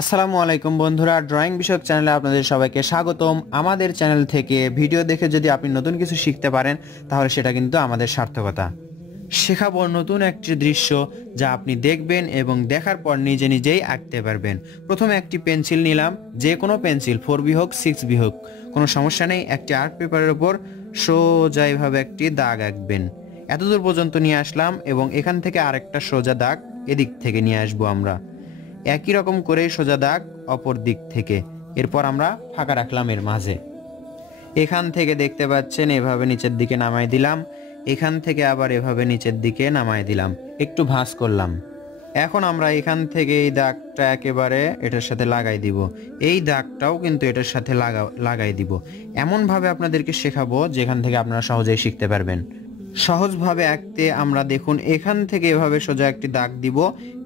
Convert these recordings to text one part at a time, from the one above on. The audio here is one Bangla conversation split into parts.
আসসালামু আলাইকুম বন্ধুরা, ড্রয়িং বিষয়ক চ্যানেলে আপনাদের সবাইকে স্বাগতম। আমাদের চ্যানেল থেকে ভিডিও দেখে যদি আপনি নতুন কিছু শিখতে পারেন তাহলে সেটা কিন্তু আমাদের সার্থকতা। শেখাবো নতুন একটি দৃশ্য যা আপনি দেখবেন এবং দেখার পর নিজে নিজেই আঁকতে পারবেন। প্রথমে একটি পেন্সিল নিলাম, যে কোনো পেন্সিল, 4B হোক 6B হোক, কোনো সমস্যা নেই। একটি আর্ট পেপারের উপর সোজা এইভাবে একটি দাগ আঁকবেন। এতদূর পর্যন্ত নিয়ে আসলাম এবং এখান থেকে আরেকটা সোজা দাগ এদিক থেকে নিয়ে আসবো আমরা। একই রকম করে সোজা দাগ অপর দিক থেকে। এরপর আমরা ফাঁকা রাখলাম এর মাঝে। এখান থেকে দেখতে পাচ্ছেন এভাবে নিচের দিকে নামাই দিলাম, এখান থেকে আবার এভাবে নিচের দিকে নামাই দিলাম, একটু ভাঁজ করলাম। এখন আমরা এখান থেকে এই দাগটা একেবারে এটার সাথে লাগাই দিব, এই দাগটাও কিন্তু এটার সাথে লাগাই দিব। এমনভাবে আপনাদেরকে শেখাবো যেখান থেকে আপনারা সহজেই শিখতে পারবেন। সহজভাবে আঁকতে আমরা দেখুন এখান থেকে এভাবে সোজা একটি দাগ দিব,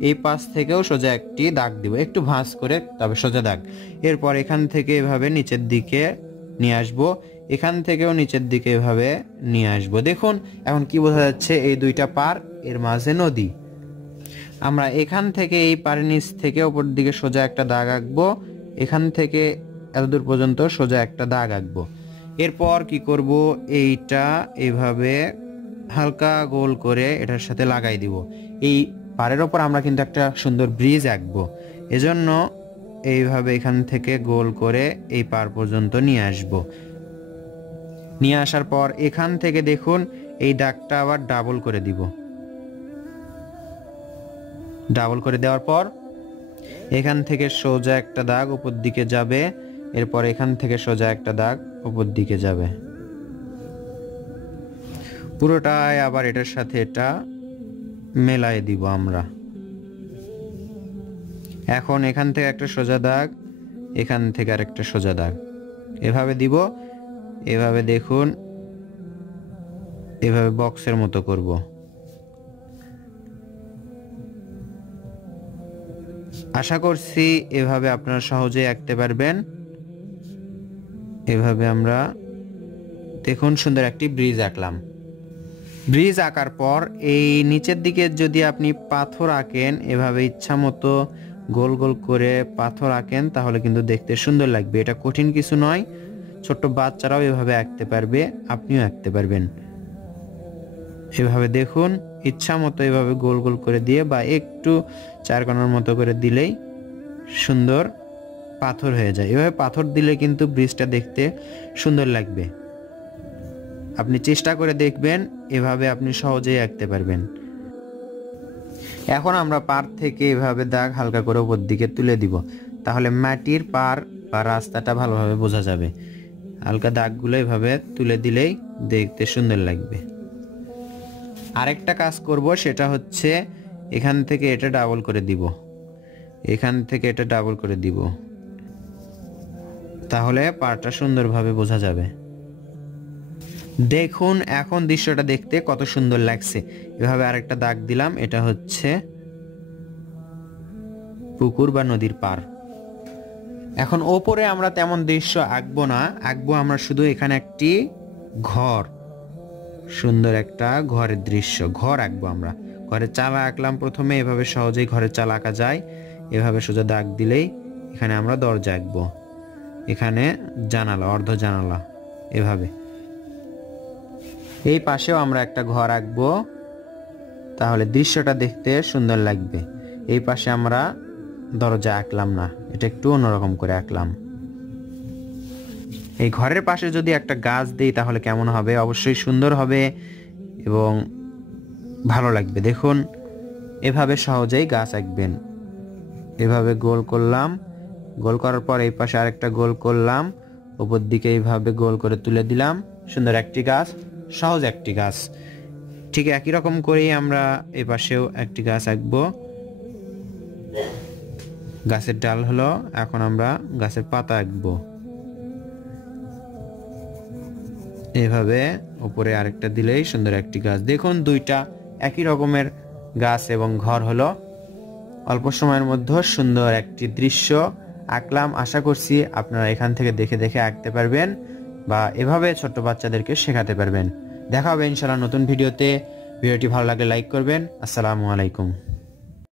এই পাশ থেকেও সোজা একটি দাগ দিব, একটু ভাঁজ করে তবে সোজা দাগ। এরপর এখান থেকে এভাবে নিচের দিকে নিয়ে আসবো, এখান থেকেও নিচের দিকে এভাবে নিয়ে আসবো। দেখুন এখন কি বোঝা যাচ্ছে, এই দুইটা পার, এর মাঝে নদী। আমরা এখান থেকে এই পাড়ের নিচ থেকে ওপর দিকে সোজা একটা দাগ আঁকবো, এখান থেকে এতদূর পর্যন্ত সোজা একটা দাগ আঁকবো। এরপর কি করব, এইটা এইভাবে হালকা গোল করে এটার সাথে লাগাই দিব। এই পাড়ের ওপর আমরা কিন্তু একটা সুন্দর ব্রিজ আঁকবো, এজন্য এইভাবে এখান থেকে গোল করে এই পার পর্যন্ত নিয়ে আসব। নিয়ে আসার পর এখান থেকে দেখুন এই দাগটা আবার ডাবল করে দিব। ডাবল করে দেওয়ার পর এখান থেকে সোজা একটা দাগ উপর দিকে যাবে, এরপর এখান থেকে সোজা একটা দাগ উপর দিকে যাবে। পুরোটাই আবার এটার সাথে এটা মেলাই দিব আমরা। এখন এখান থেকে একটা সোজা দাগ, এখান থেকে আরেকটা সোজা দাগ এভাবে দিব। এভাবে দেখুন এভাবে বক্সের মতো করব। আশা করছি এভাবে আপনারা সহজেই আঁকতে পারবেন। এভাবে আমরা দেখুন সুন্দর একটি ব্রিজ আঁকলাম। ব্রিজ আঁকার পর এই নিচের দিকে যদি আপনি পাথর আঁকেন, এভাবে ইচ্ছা মতো গোল গোল করে পাথর আঁকেন তাহলে কিন্তু দেখতে সুন্দর লাগবে। এটা কঠিন কিছু নয়, ছোট্ট বাচ্চারাও এভাবে আঁকতে পারবে, আপনিও আঁকতে পারবেন। এভাবে দেখুন ইচ্ছা মতো এভাবে গোল গোল করে দিয়ে বা একটু চারকোনার মতো করে দিলেই সুন্দর পাথর হয়ে যায়। এভাবে পাথর দিলে কিন্তু ব্রিজটা দেখতে সুন্দর লাগবে। আপনি চেষ্টা করে দেখবেন, এভাবে আপনি সহজেই আঁকতে পারবেন। এখন আমরা পার থেকে এভাবে দাগ হালকা করে উপর দিকে তুলে দিব, তাহলে মাটির পার বা রাস্তাটা ভালোভাবে বোঝা যাবে। হালকা দাগগুলো এভাবে তুলে দিলেই দেখতে সুন্দর লাগবে। আরেকটা কাজ করব, সেটা হচ্ছে এখান থেকে এটা ডাবল করে দিব, এখান থেকে এটা ডাবল করে দিব, তাহলে পারটা সুন্দরভাবে বোঝা যাবে। দেখুন এখন দৃশ্যটা দেখতে কত সুন্দর লাগছে। এভাবে আরেকটা দাগ দিলাম, এটা হচ্ছে পুকুর বা নদীর পার। এখন ওপরে আমরা তেমন দৃশ্য আঁকবো না, আঁকবো আমরা শুধু এখানে একটি ঘর, সুন্দর একটা ঘরের দৃশ্য, ঘর আঁকবো আমরা। ঘরের চালা আঁকলাম প্রথমে, এভাবে সহজেই ঘরের চালা আঁকা যায়। এভাবে সোজা দাগ দিলেই এখানে আমরা দরজা আঁকবো, এখানে জানালা, অর্ধ জানালা। এভাবে এই পাশেও আমরা একটা ঘর আঁকবো, তাহলে দৃশ্যটা দেখতে সুন্দর লাগবে। এই পাশে আমরা দরজা আঁকলাম না, এটা একটু অন্যরকম করে আঁকলাম। এই ঘরের পাশে যদি একটা গাছ দিই তাহলে কেমন হবে, অবশ্যই সুন্দর হবে এবং ভালো লাগবে। দেখুন এভাবে সহজেই গাছ আঁকবেন। এভাবে গোল করলাম, গোল করার পর এই পাশে আরেকটা গোল করলাম, উপর দিকে এইভাবে গোল করে তুলে দিলাম, সুন্দর একটি গাছ, সহজ একটি গাছ। ঠিক একই রকম করেই আমরা এই পাশেও একটি গাছ আঁকবো। গাছের ডাল হলো, এখন আমরা গাছের পাতা আঁকবো। এভাবে উপরে আরেকটা দিলেই সুন্দর একটি গাছ। দেখুন দুইটা একই রকমের গাছ এবং ঘর হলো। অল্প সময়ের মধ্যে সুন্দর একটি দৃশ্য আঁকলাম। আশা করছি আপনারা এখান থেকে দেখে দেখে আঁকতে পারবেন বা এভাবে ছোট্ট বাচ্চাদেরকে শেখাতে পারবেন। দেখা হবে ইনশাআল্লাহ নতুন ভিডিওতে। ভিডিওটি ভালো লাগলে লাইক করবেন। আসসালামু আলাইকুম।